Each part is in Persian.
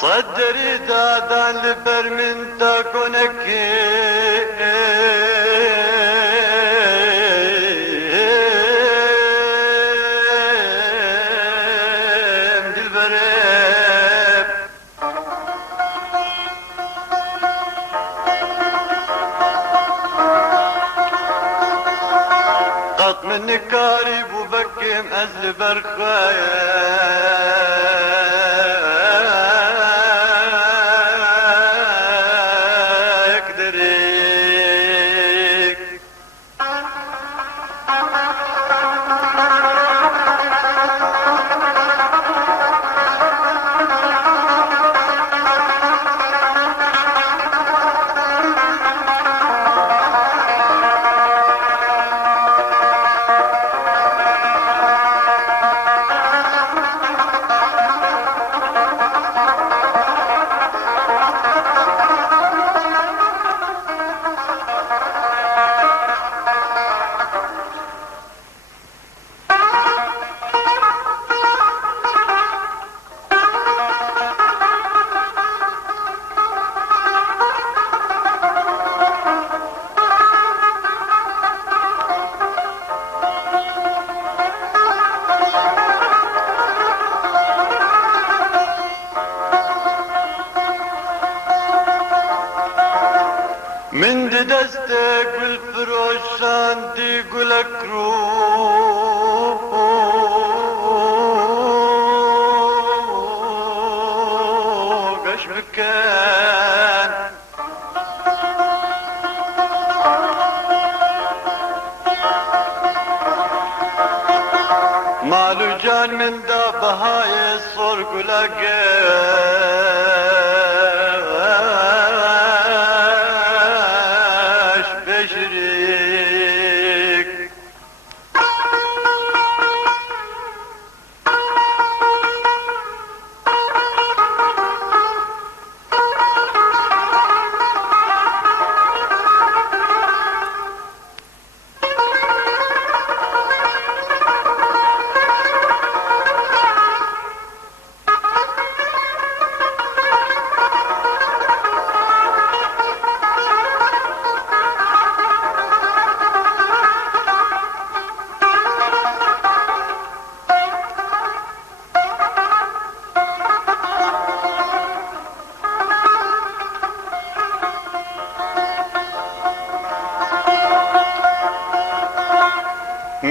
صدري دادان لبر من تكونك دلبرب قط من كاري بوبكم أزل برخايا من دستك بالفروشان دي قلك روح اش مكان مالو جان من دا بهاي الصور قلك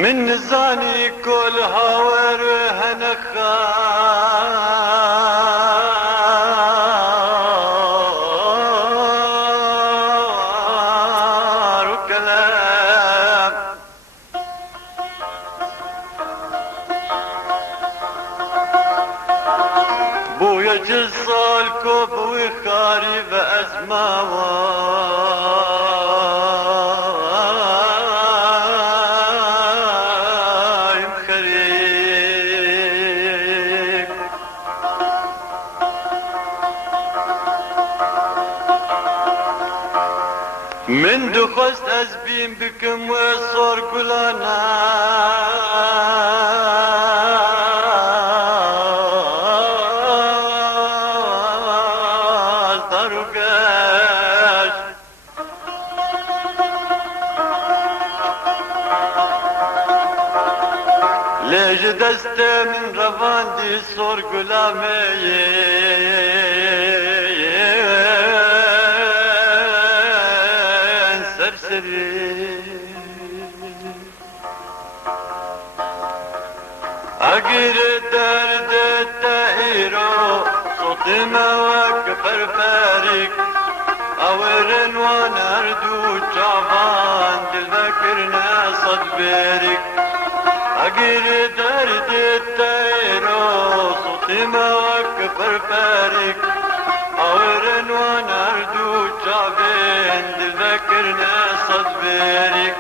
من نزاني كل هاور هنخار وكلام بويا جصال كوب وخاري بأزماوان خريك من دخست أزبين بكم وصور قلانا ليش دست من رفاندي صور قلامي سرسري أقر درد التهيرو صوتي مواك فرفارك أورن ونردو جعبان دلبكرنا صدبرك أقر درد التهيرو صوتي مواك فرفارك أورن ونردو جعبان دلبكرنا صدبرك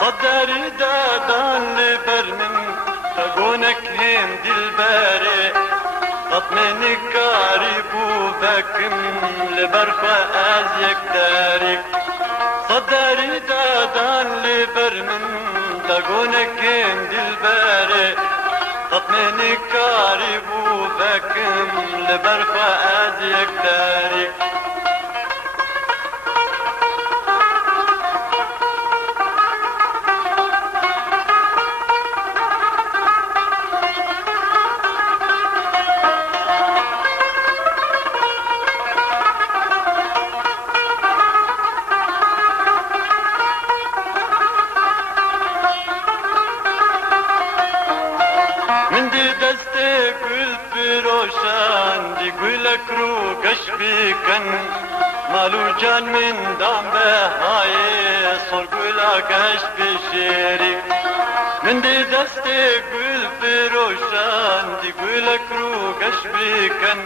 صدري دادان لبرمن تقونك هين دلباري تطمني كاريبو بكم لبرخة أزيك دارك صدري دادان لبرمن تقونك هين دلباري تطمني كاريبو بكم لبرخة أزيك دارك من دي دستي قل بروشان دي قلك رو قشبي كن مالو جان من دام بهاي صور قلا قشبي شيرك من دي دستي قل بروشان دي قلك رو قشبي كن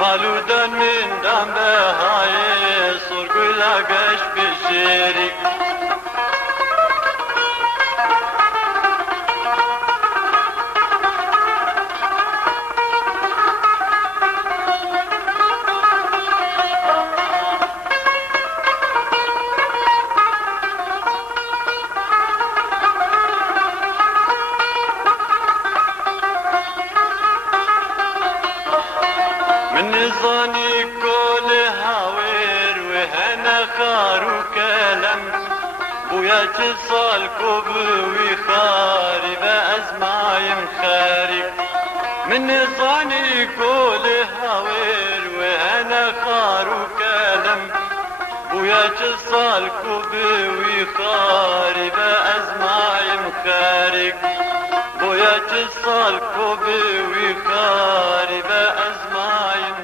مالو دان من دام بهاي صور قلا قشبي شيرك من نظاني كل هاوير وهنا خارو كلام بويا جصال كوب وخاري بأزمايم خارك من نظاني كل هاوير وهنا خارو كلام بويا جصال كوب وخاري بأزمايم خارك بويا جصال كوب وخاري بأزمايم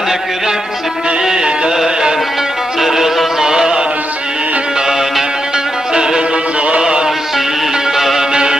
كتانك رمز بيدايا سرز صار سيبانا سرز صار سيبانا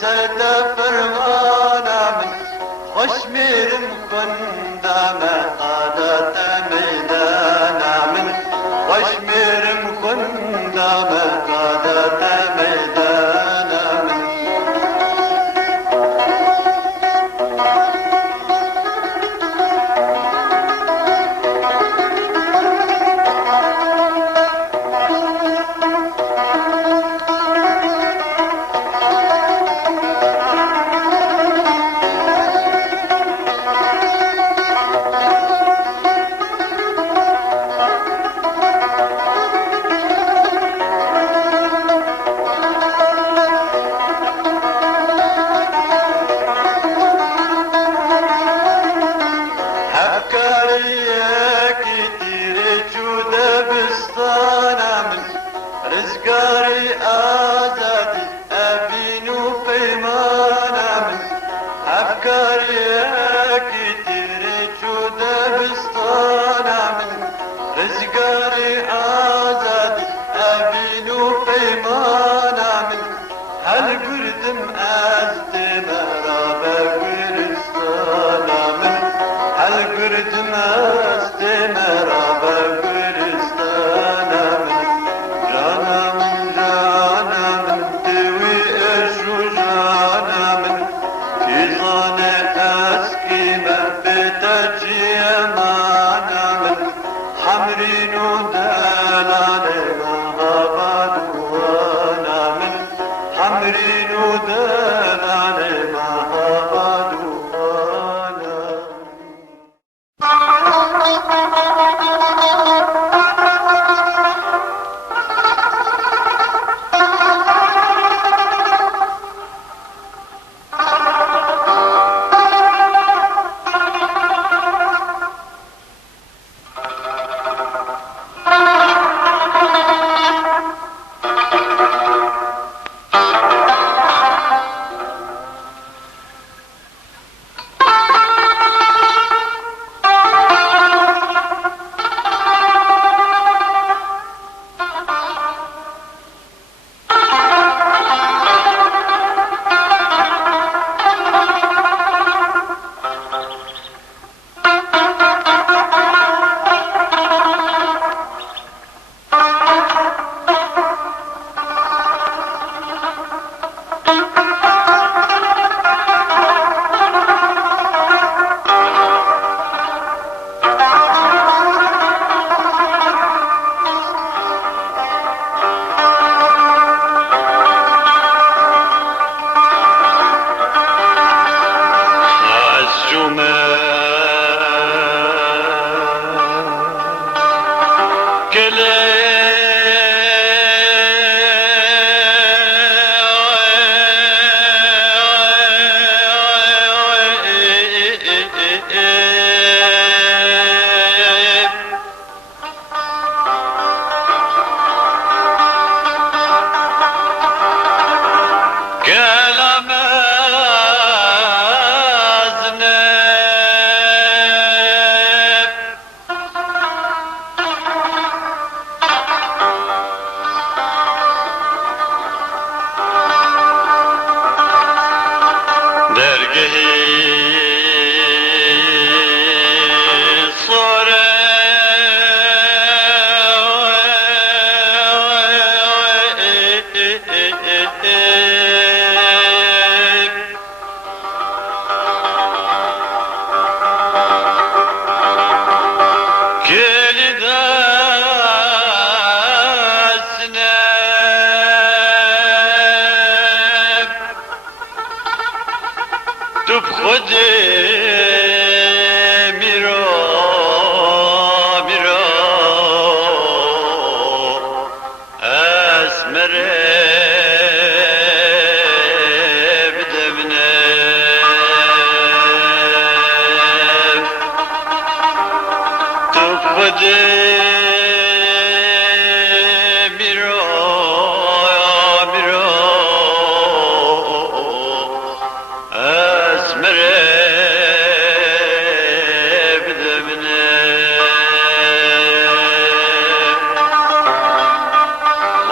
سد فرمانا من خوش میرم کندم قادت میدانا من خوش میرم کندم قادت میدانا من رزقاري آزادي أبينو بيمانا من أفكاري كتير جود بستانا من رزقاري آزادي أبينو بيمانا من هل قردم أزدي مرابا قرستانا من هل قردم أزدي مرابا قرستانا من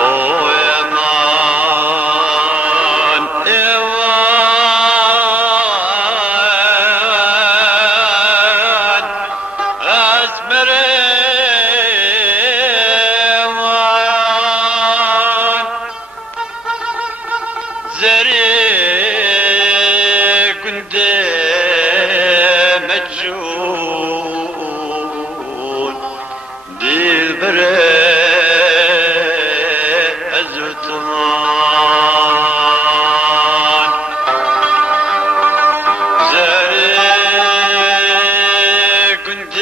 Oh, زري كنت مجنون دلبر أزوتمان زري كنت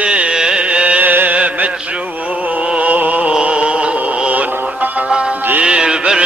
مجنون دلبر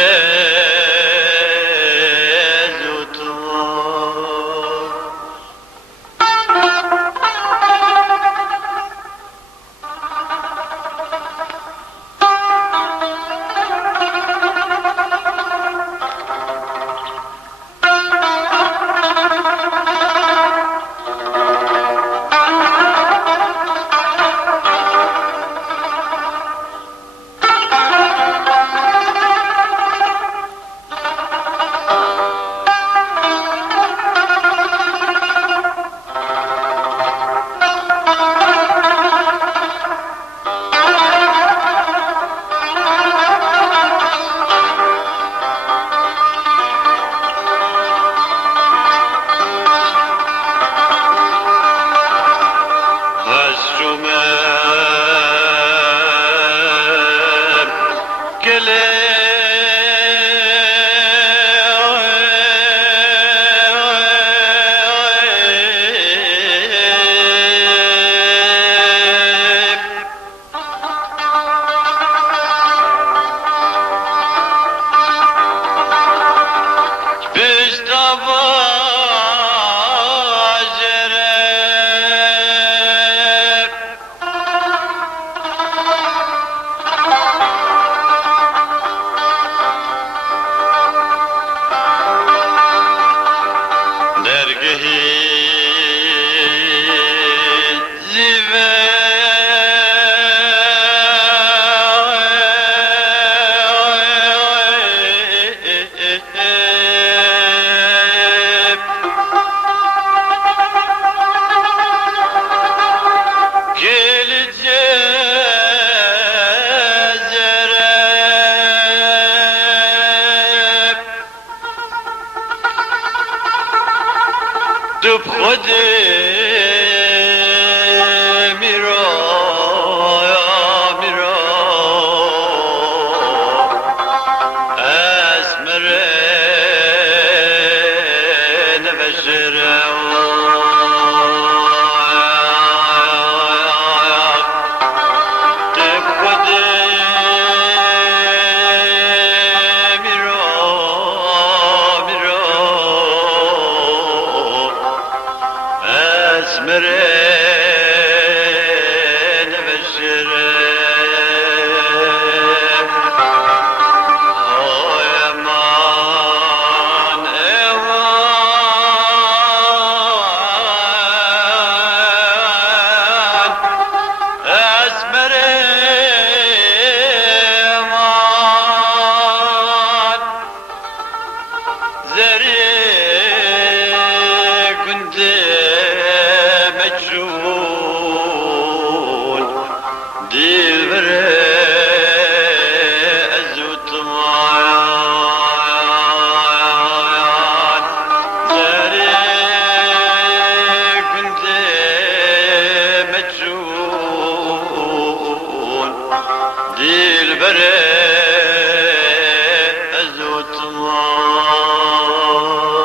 دب خودی میرا میرا اسمره نبشره دب خودی میرا میرا اسمره نبشره امان امان اسمره امان زري كنت مجنون دلبر أزوتمان زري كنت مجنون دلبر أزوتمان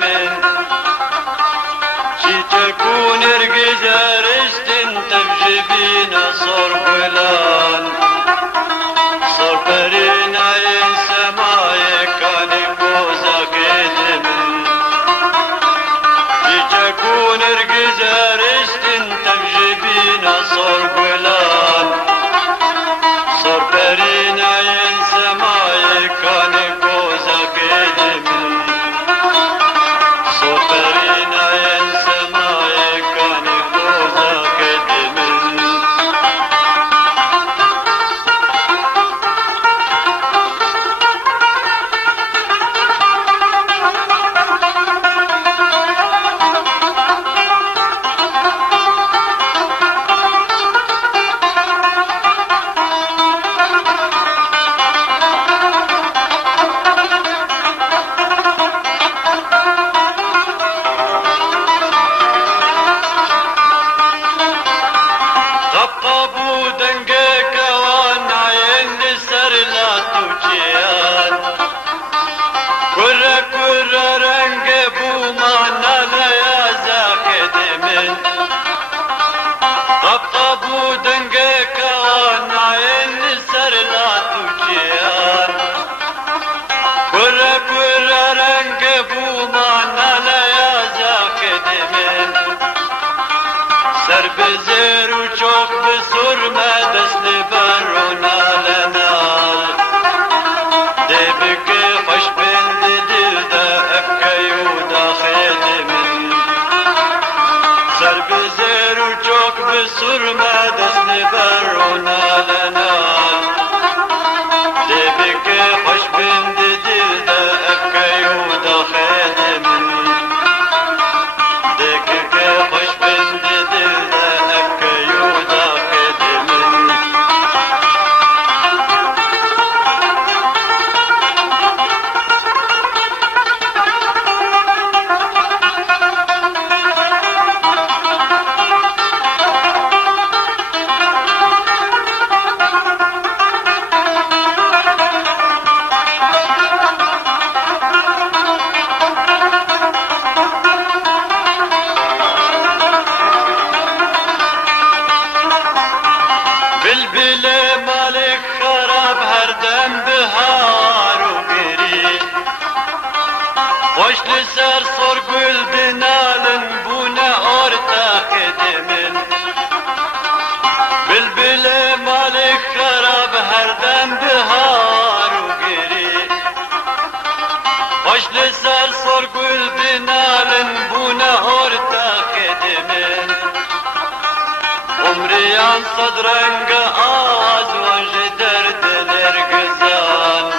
من شي تكون ارقز رشتن تبجبين صور بلان صور برين عين سماي كان كوزا قدمن شي تكون ارقز رشتن تبجبين صور بلان صور برين عين سماي كان كوزا قدمن صور برين عين سماي كان كوزا قدمن طبطبوا دنقك وانا عين سر لا توجيان كرة كرة رنقبوا معنا ليا زاكد من طبطبوا دنقك وانا عين سر لا توجيان كرة كرة رنقبوا معنا ليا زاكد من سر بزر و چوک بسر ما دست لبرونا لنال دی بگه خوش بند دل دا افکیو داخل من سر بزر و چوک بسر ما دست لبرونا لنال دی بگه خوش بند دل دا افکیو داخل من دیگه خوش بند دل دا افکیو داخل من بلبل مالك خراب هر دم بهار و گری خوش لسر سر گل دنالن بونه ارتاق دمن بلبل مالك خراب هر دم بهار و گری خوش لسر سر گل دنالن بونه ارتاق دمن عمريان صدرنگ آز وانج درد نرگزان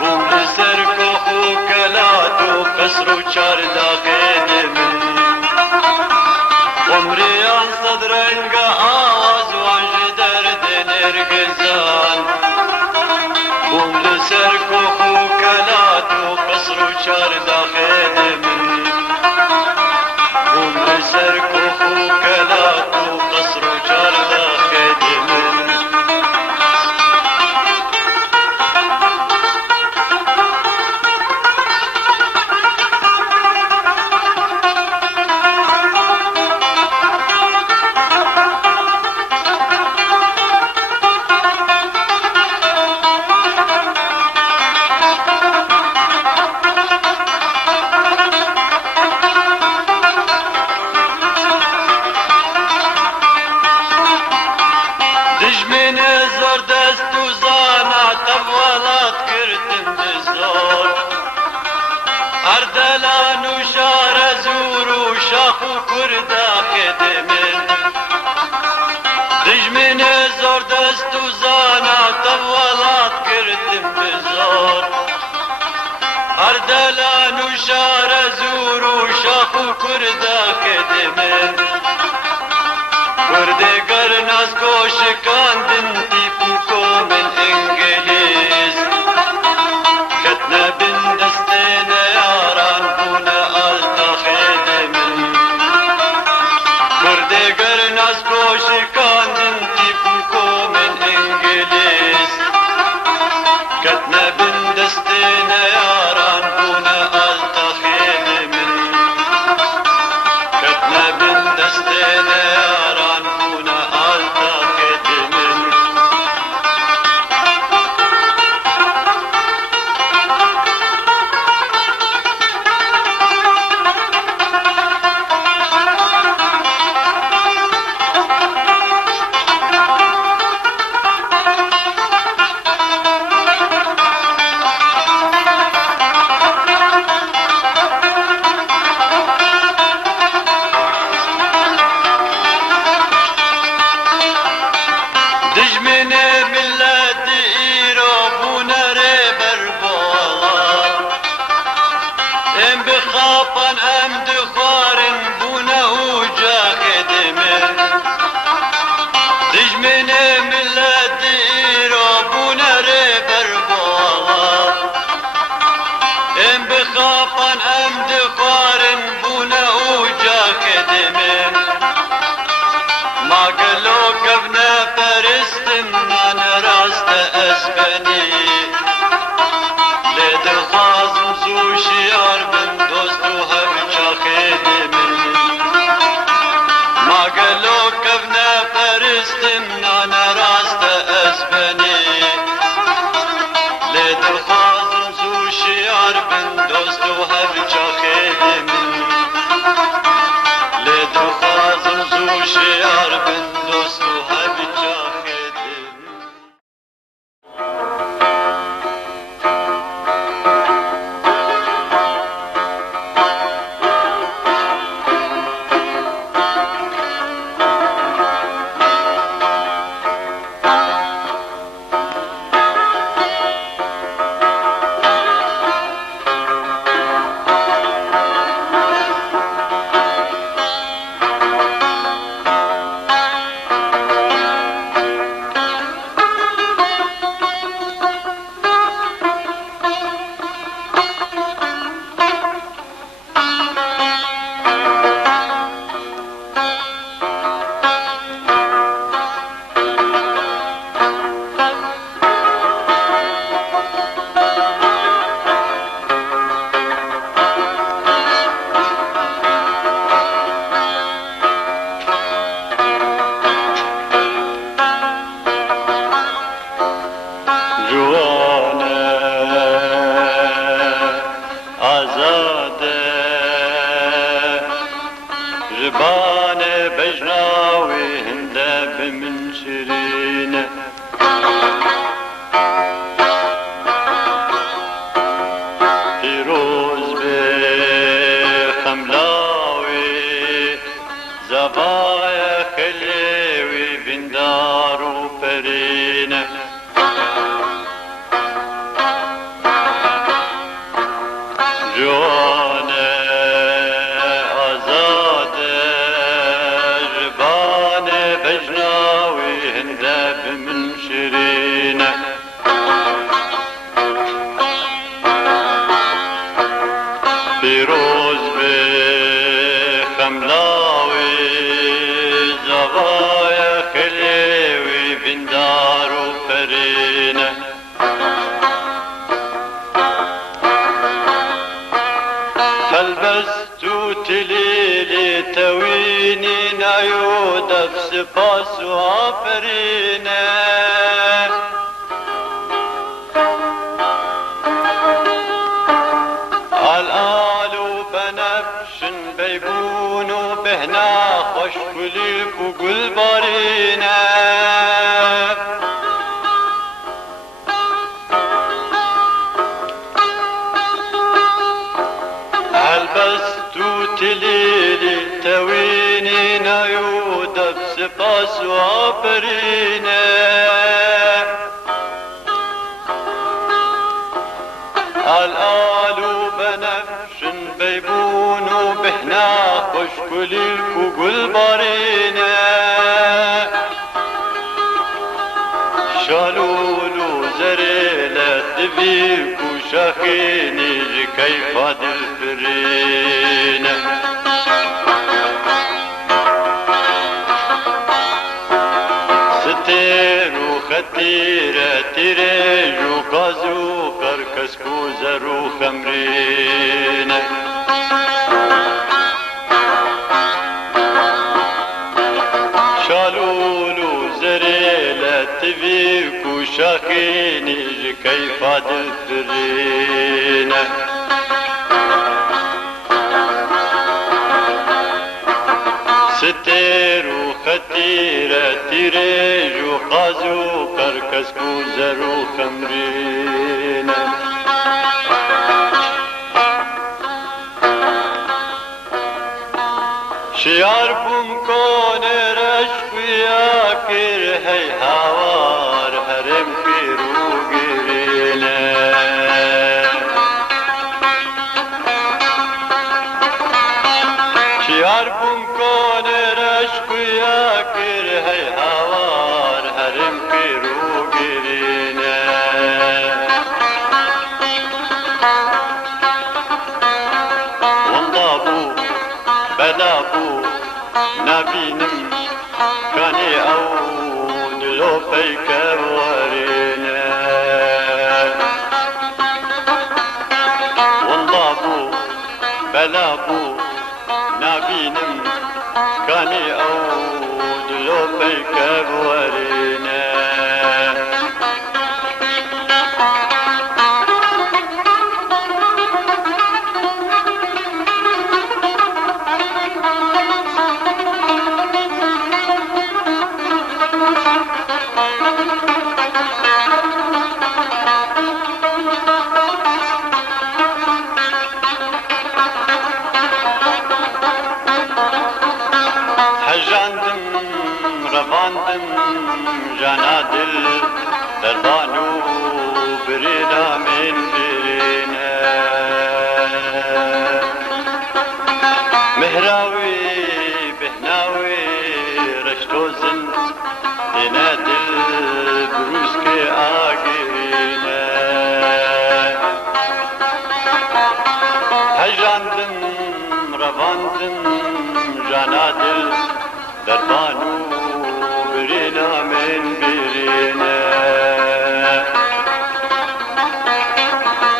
بوم لسر کوخو کلات و قصر و چار داخل من عمريان صدرنگ آز وانج درد نرگزان بوم لسر کوخو کلات و قصر و چار داخل من بوم لسر کوخو کلات و قصر و چار داخل من دجمن زور دست و زانا طولات کردم بزور اردلان و شار زور و شاخ و کردا خدمن دجمن زور دست و زانا طولات کردم بزور اردلان و شار زور و شاخ و کردا خدمن کردگر ناز کوشکاندن تیپو کو من انگلیز کتنا بن دستین یاران بونا آلتا خدمن کردگر ناز کوشکاندن تیپو کو من انگلیز کتنا بن دستین یاران بونا آلتا خدمن خافن ام دخارن بونه او جا خدمن ما قلو كفنا فرستن من راست اسبني ليد خازم زو شيار بن دوستو هب جا خدمن ما قلو كفنا فرستن من راست اسبني ليد خازم زو شيار بن دوستو هب جا خدمن ليد خازم زو شيار بن دوستو هب جا خدمن جبان بجناوي هندب من شيرين فيروز بخملاوي زبايا خليوي بندار وفرين فيروز بخملاوي زوايا خليوي بندار وفرينة فلبست تليلي تويني نعيود بسباس وعفرينة بيبونو بهنا خوش قلب وقل بارينا هلبستو تليلي تويني نعيود بسباس وعبرينا الآلو بنفش بيبونو بهنا خوش كلك وقل بارينا شالولو زريلة تبيك وشاخيني كيف هاد الفرينة ستير وختيرة تيريج وقازو كسكو زرو خمرينة شالولو زريلة تبيك وشاخيني كيف هاد الفرينة ستير وختيرة تيريج وقازو كسكو زرو خمرينة شيار بمكون رشق ياكر هي هوار هرم كيرو قرينا شيار بمكون رشق ياكر هي هوار هرم كيرو قرينا بلا بو نبینم کانی او دلو پیکر ورینه والله بو بلا بو نبینم کانی او دلو پیکر ورینه رواندم جانا دل دربانو برينا من برينا مهراوي بهناوي رشتوزن دينا دل بروسك آقينا هجاندم رواندم جانا دل دربانو برينا من برينا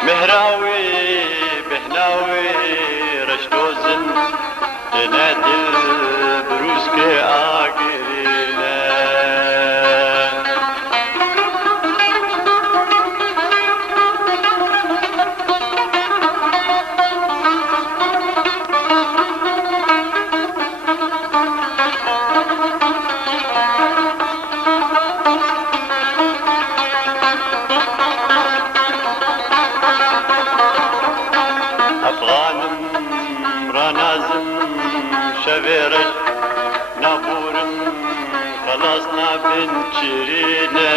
مهراوي بهناوي رشتوزن تنادي البروسك آقرينا شويرج نابورم خلاصنا بنشرينا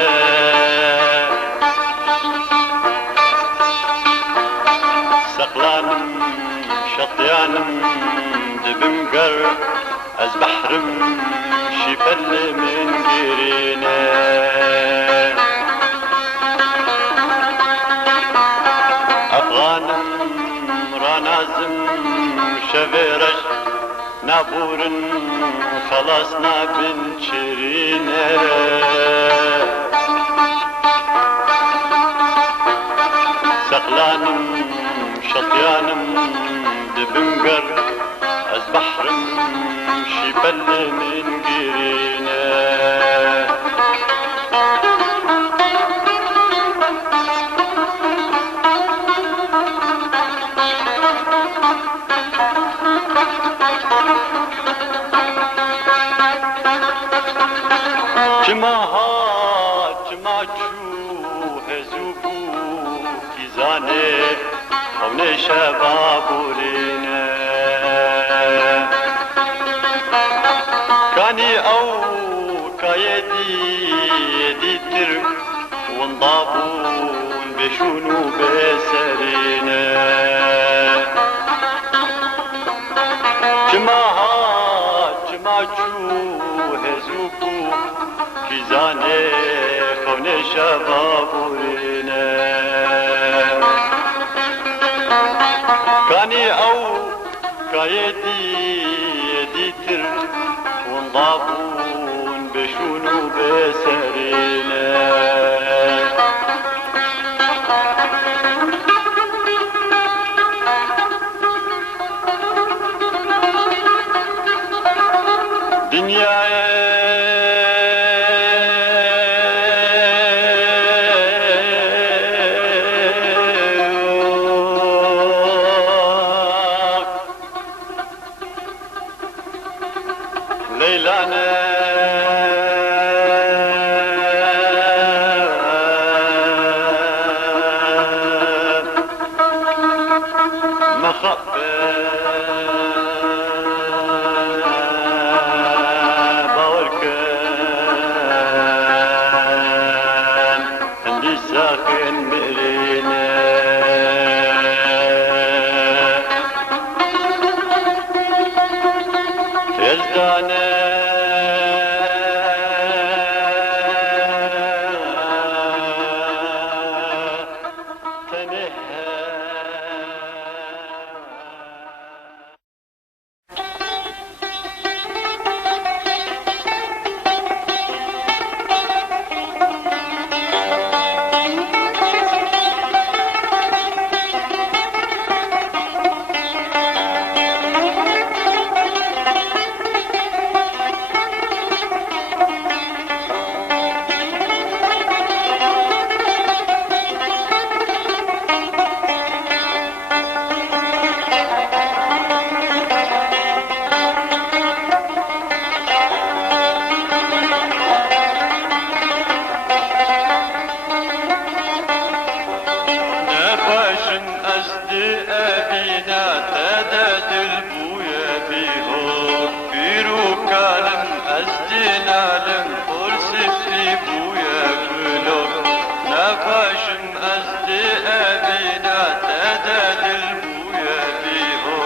سقلانم شطيانم دبمقر از بحرم شفل من قرينا أفغانم رانازم شويرج نابورن خلاصنا بنشرينا سقلانم شطيانم دبنقر از بحرم شبل من قرينا جما چو هزوبو کیزانه خونه شبابورینه کانی او کایدی تر وانضابون بشونو بسرینه جما چو هزوبو کیزانه خونه شبابورینه کانی او کایدی تر وانضابون بشونو بسرینه ليلانا مخبى باوركان عندي ساكن مقرينا يزدانا أزدي أبينا تدد البويا بيهو بيرو كالم أزدي نالم فرسي في بويا بلو نفاشم أزدي أبينا تدد البويا بيهو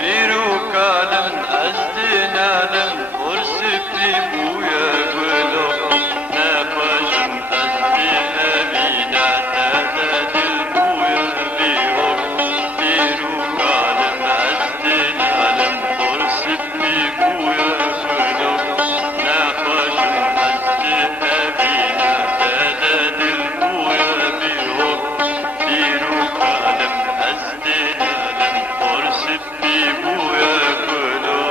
بيرو كالم أزدي نالم فرسي في بويا بلو نفاشم أزدي أبينا تدد البويا بيهو بيرو كالم أزدي نالم فرسي في بويا بلو نفاشم أزدي أبينا تدد البويا بيهو بيرو كالم أزدي نالم فرسي في بويا بلو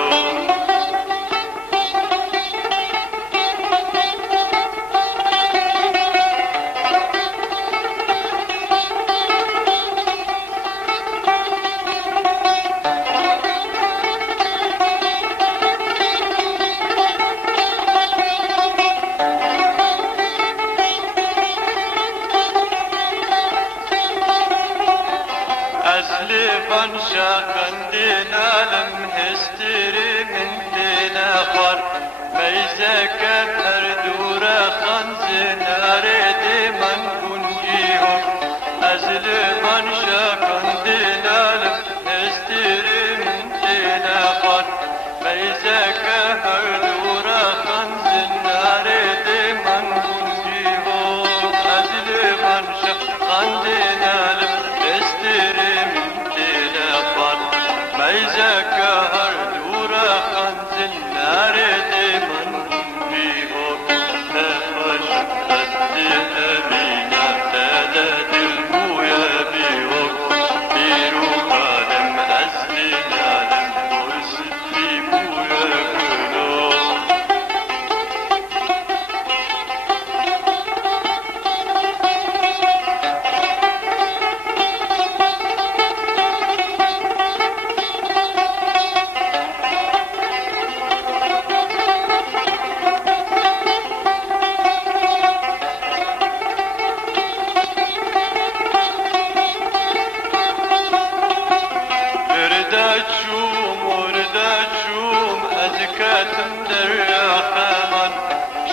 أسلفا شاقندنا لم هستري من تنافر ميزك أردورا خنزنا ريدي من كنجيهم أسلفا شاقندنا لم هستري من تنافر ميزك أردورا خنزنا ريدي من كنجيهم أسلفا شاقندنا لم هستري ميزك هردورا خنز النار ديمن بيهو نفش أزدي أمينة تدد البويا بيهو بيرو قادم أزدي نالم فرس في بويا كلو ورداشوم أزكاتم دريا خمان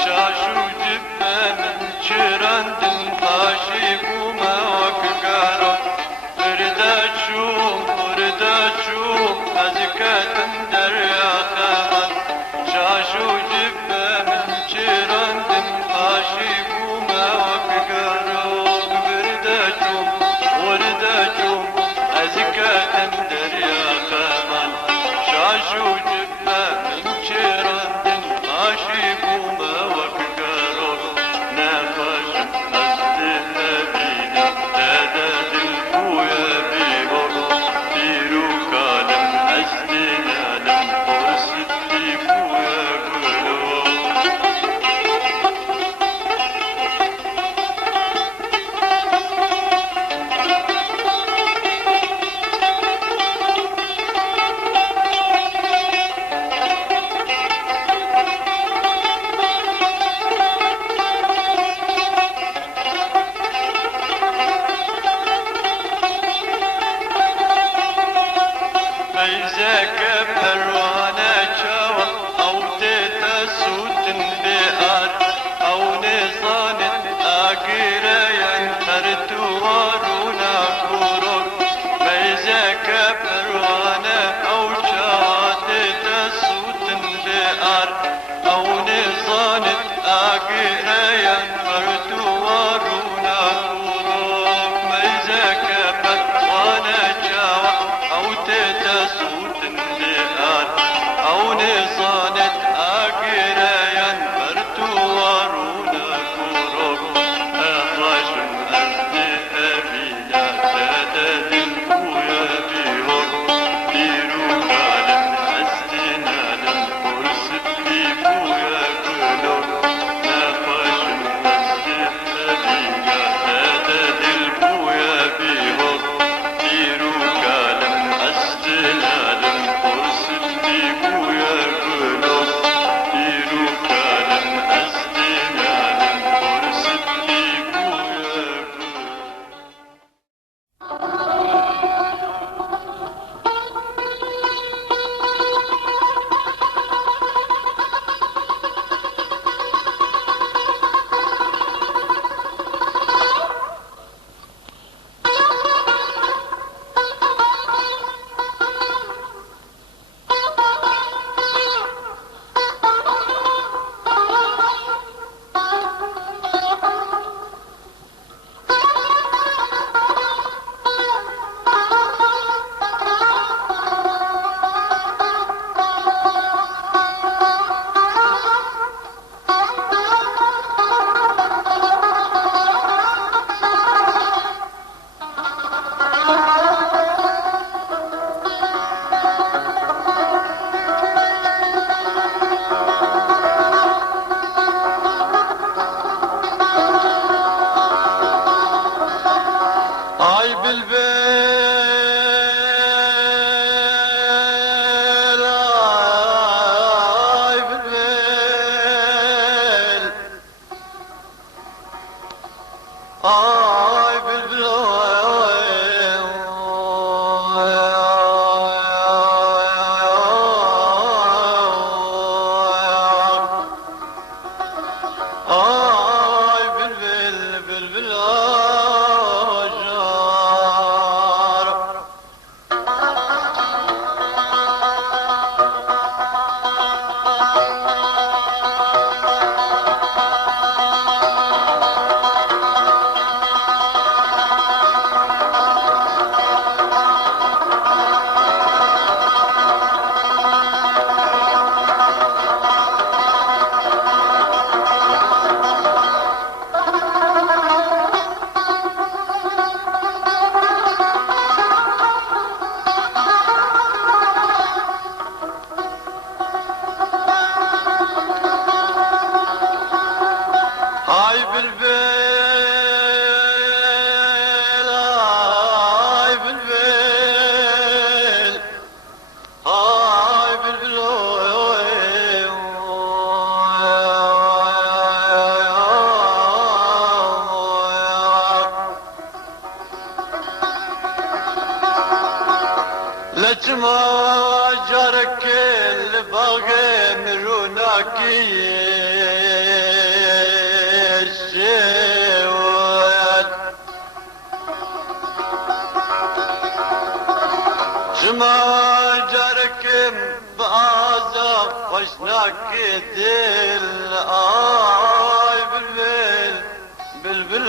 شاشو جبه من چراندن باشي بوما وكقارو ورداشوم أزكاتم دريا خمان شاشو جبه من چراندن باشي بوما وكقارو ورداشوم أزكاتم دريا خمان شاشو جبه من چراندن باشي بوما وكقارو نفاشم أزدي أبينا تدد البويا بيهو بيرو كالم أزدي نالم فرس في بويا كلو ميزك بهروانة شاوة أو تتسوت بئار أو نصانت آقيرة ينترت وارونا كورو ميزك بهروانة أو شاوة تتسوت بئار أو نصانت آقيرة ينترت وارونا كورو ميزك بهروانة شاوة أو تتسوت بئار أو نصانت آقيرة ينفرت وارونا كورو لچما جارك الباغي مروناكي الشوال شما جارك بعزا خشناك دل آي بالبل بالبل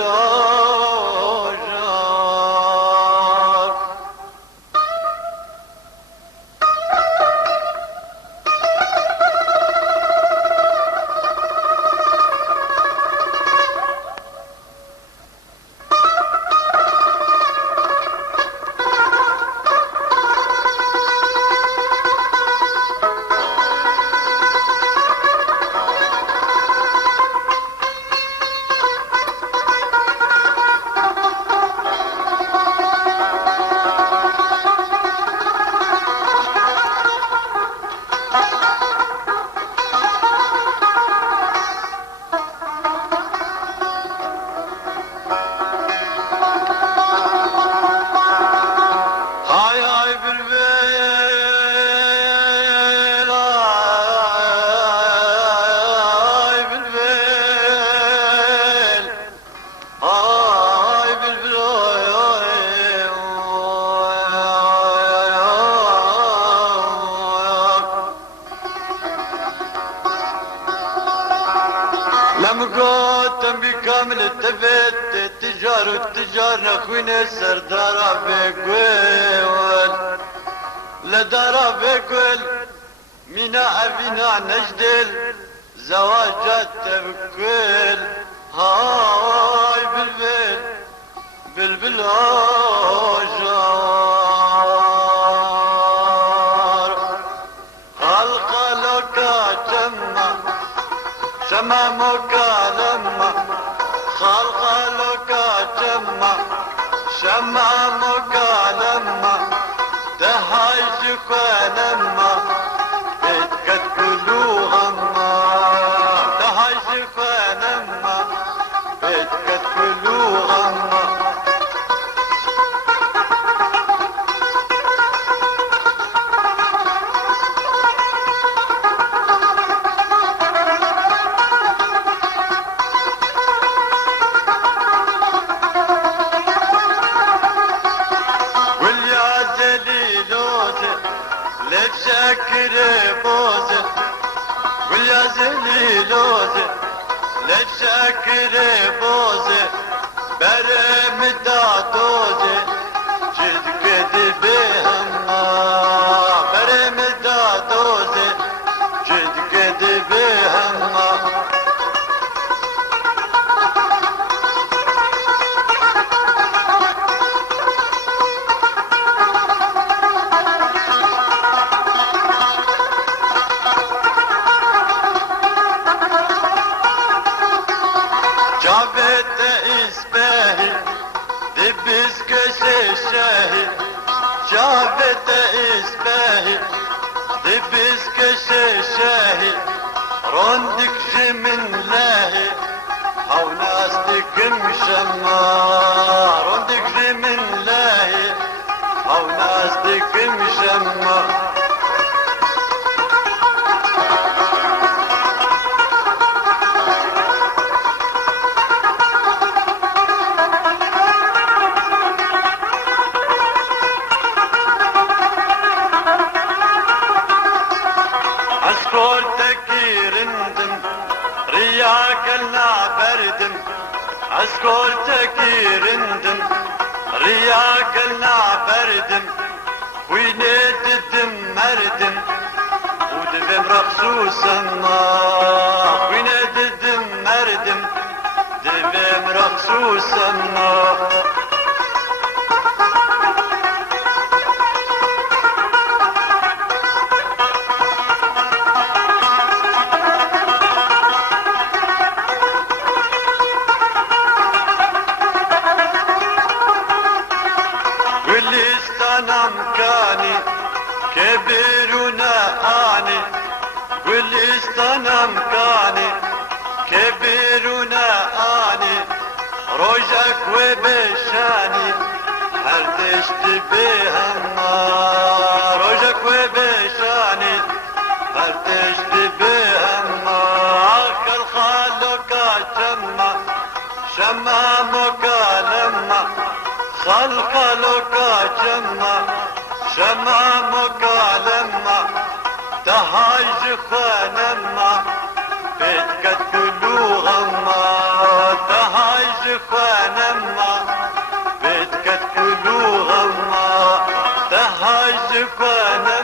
لمقوتم بكامل التفت تجار والتجار نخوين سردارا بقول لدارا بقول منا أبينا نجدل زواجات بكل هاي بالبل بالبل هاجار خلق لك جمع سما مكالمة خلق لك جمع شمع مكالمة تهايج فنما اتكت كلوهما تهايج فنما اتكت كلوهما لتشكر بوزة ويا زليلوزة لتشكر بوزة برم دادوزة جد قد بهما برم دادوزة جد قد بهما جابت اسباهي دبس كشاشاهي جابت اسباهي دبس كشاشاهي روندك جمن لاهي او ناستك مشما روندك جمن لاهي او ناستك مشما أسكورتك رندم رياك بردم أسكورتك رندم رياك بردم وينيت الدم مردم ودفم رخصوصا وينيت الدم مردم دفم رخصوصا مكاني كبيرنا آني والإستانا مكاني كبيرنا آني روجك وبشاني هل تشتبه النار تشتي بهما آخر خالك شما شما مكالمة خلق شما شما مكالمة تهايج خانما بيتك تلوغما تهايج خانما بيتك تلوغما تهايج خانما